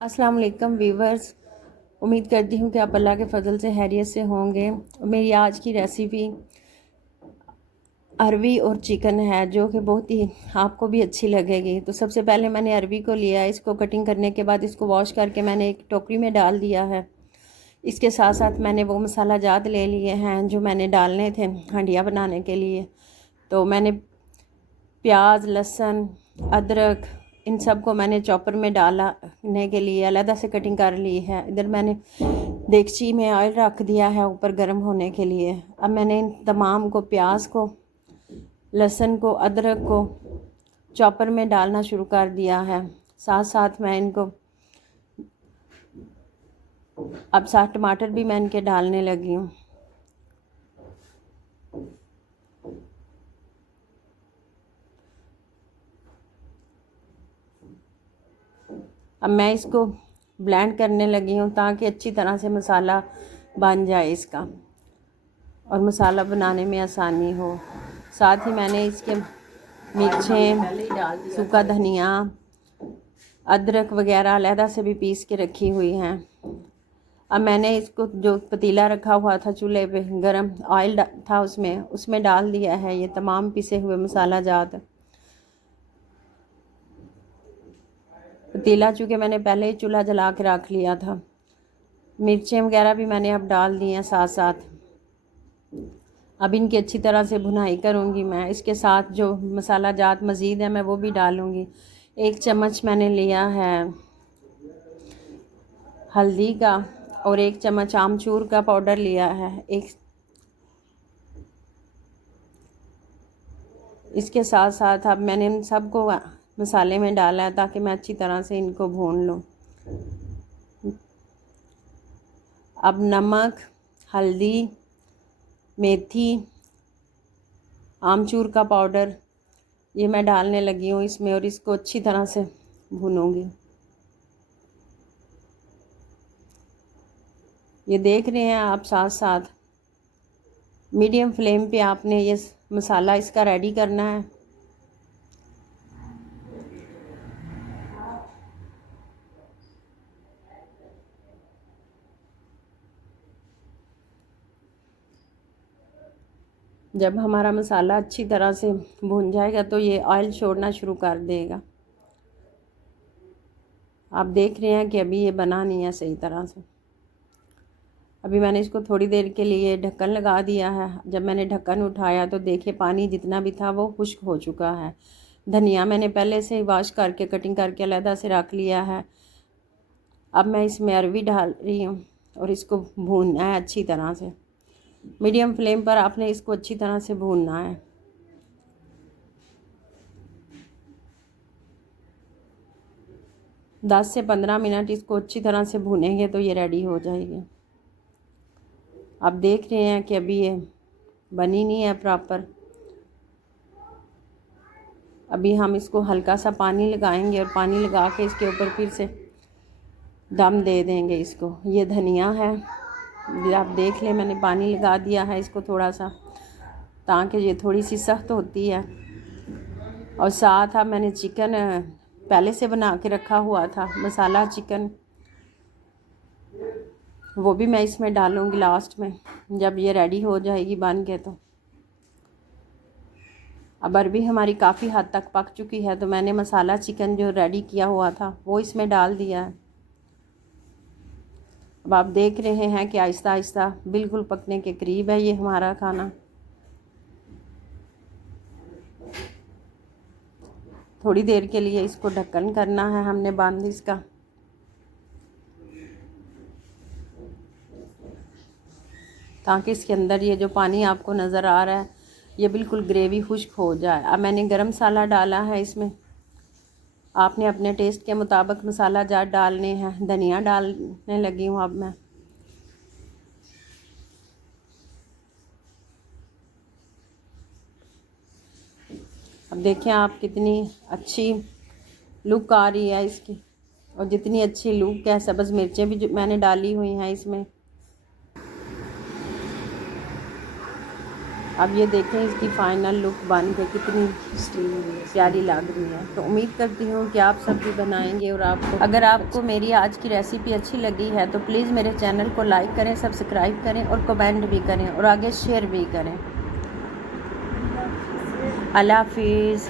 अस्सलाम वालेकुम व्यूवर्स। उम्मीद करती हूँ कि आप अल्लाह के फ़ज़ल से खैरियत से होंगे। मेरी आज की रेसिपी अरवी और चिकन है, जो कि बहुत ही आपको भी अच्छी लगेगी। तो सबसे पहले मैंने अरवी को लिया, इसको कटिंग करने के बाद इसको वॉश करके मैंने एक टोकरी में डाल दिया है। इसके साथ साथ मैंने वो मसाला जात ले लिए हैं जो मैंने डालने थे हंडिया बनाने के लिए। तो मैंने प्याज, लहसुन, अदरक, इन सब को मैंने चॉपर में डालने के लिए अलग से कटिंग कर ली है। इधर मैंने देगची में ऑयल रख दिया है ऊपर गर्म होने के लिए। अब मैंने इन तमाम को, प्याज को, लहसुन को, अदरक को चॉपर में डालना शुरू कर दिया है। साथ साथ मैं इनको अब साथ टमाटर भी मैं इनके डालने लगी हूँ। अब मैं इसको ब्लेंड करने लगी हूँ ताकि अच्छी तरह से मसाला बन जाए इसका और मसाला बनाने में आसानी हो। साथ ही मैंने इसके मिर्चें, सूखा धनिया, अदरक वगैरह अलहदा से भी पीस के रखी हुई हैं। अब मैंने इसको जो पतीला रखा हुआ था चूल्हे पे, गरम ऑयल था उसमें डाल दिया है ये तमाम पिसे हुए मसाला जात। पतीला चूँकि मैंने पहले ही चूल्हा जला के रख लिया था। मिर्चें वगैरह भी मैंने अब डाल दी हैं साथ साथ। अब इनकी अच्छी तरह से भुनाई करूँगी मैं। इसके साथ जो मसाला जात मज़ीद है मैं वो भी डालूँगी। 1 चम्मच मैंने लिया है हल्दी का और 1 चम्मच आमचूर का पाउडर लिया है। इसके साथ साथ अब मैंने इन सबको मसाले में डाला है ताकि मैं अच्छी तरह से इनको भून लूँ। अब नमक, हल्दी, मेथी, आमचूर का पाउडर ये मैं डालने लगी हूँ इसमें और इसको अच्छी तरह से भूनूंगी। ये देख रहे हैं आप, साथ साथ मीडियम फ्लेम पे आपने ये मसाला इसका रेडी करना है। जब हमारा मसाला अच्छी तरह से भून जाएगा तो ये ऑयल छोड़ना शुरू कर देगा। आप देख रहे हैं कि अभी ये बना नहीं है सही तरह से। अभी मैंने इसको थोड़ी देर के लिए ढक्कन लगा दिया है। जब मैंने ढक्कन उठाया तो देखिए पानी जितना भी था वो खुश्क हो चुका है। धनिया मैंने पहले से ही वॉश करके कटिंग करके अलहदा से रख लिया है। अब मैं इसमें अरवी डाल रही हूँ और इसको भूनना है अच्छी तरह से। मीडियम फ्लेम पर आपने इसको अच्छी तरह से भूनना है। दस से 15 मिनट इसको अच्छी तरह से भूनेंगे तो ये रेडी हो जाएगी। आप देख रहे हैं कि अभी ये बनी नहीं है प्रॉपर। अभी हम इसको हल्का सा पानी लगाएंगे और पानी लगा के इसके ऊपर फिर से दम दे देंगे इसको। ये धनिया है, आप देख लें मैंने पानी लगा दिया है इसको थोड़ा सा ताकि ये थोड़ी सी सख्त होती है। और साथ अब मैंने चिकन पहले से बना के रखा हुआ था मसाला चिकन, वो भी मैं इसमें डालूँगी लास्ट में जब ये रेडी हो जाएगी बन के। तो अब अरबी हमारी काफ़ी हद तक पक चुकी है तो मैंने मसाला चिकन जो रेडी किया हुआ था वो इसमें डाल दिया है। अब आप देख रहे हैं कि आहिस्ता आहिस्ता बिल्कुल पकने के करीब है ये हमारा खाना। थोड़ी देर के लिए इसको ढक्कन करना है हमने बंद इसका। ताकि इसके अंदर ये जो पानी आपको नज़र आ रहा है ये बिल्कुल ग्रेवी खुश्क हो जाए। अब मैंने गरम मसाला डाला है इसमें। आपने अपने टेस्ट के मुताबिक मसाला जात डालने हैं। धनिया डालने लगी हूँ अब मैं। अब देखें आप कितनी अच्छी लुक आ रही है इसकी, और जितनी अच्छी लुक है सब्ज़ मिर्चें भी जो मैंने डाली हुई हैं इसमें। अब ये देखें इसकी फ़ाइनल लुक बन के कितनी प्यारी लग रही है। तो उम्मीद करती हूँ कि आप सब भी बनाएंगे। और आपको अगर आपको मेरी आज की रेसिपी अच्छी लगी है तो प्लीज़ मेरे चैनल को लाइक करें, सब्सक्राइब करें और कमेंट भी करें और आगे शेयर भी करें। अल्लाह हाफिज़।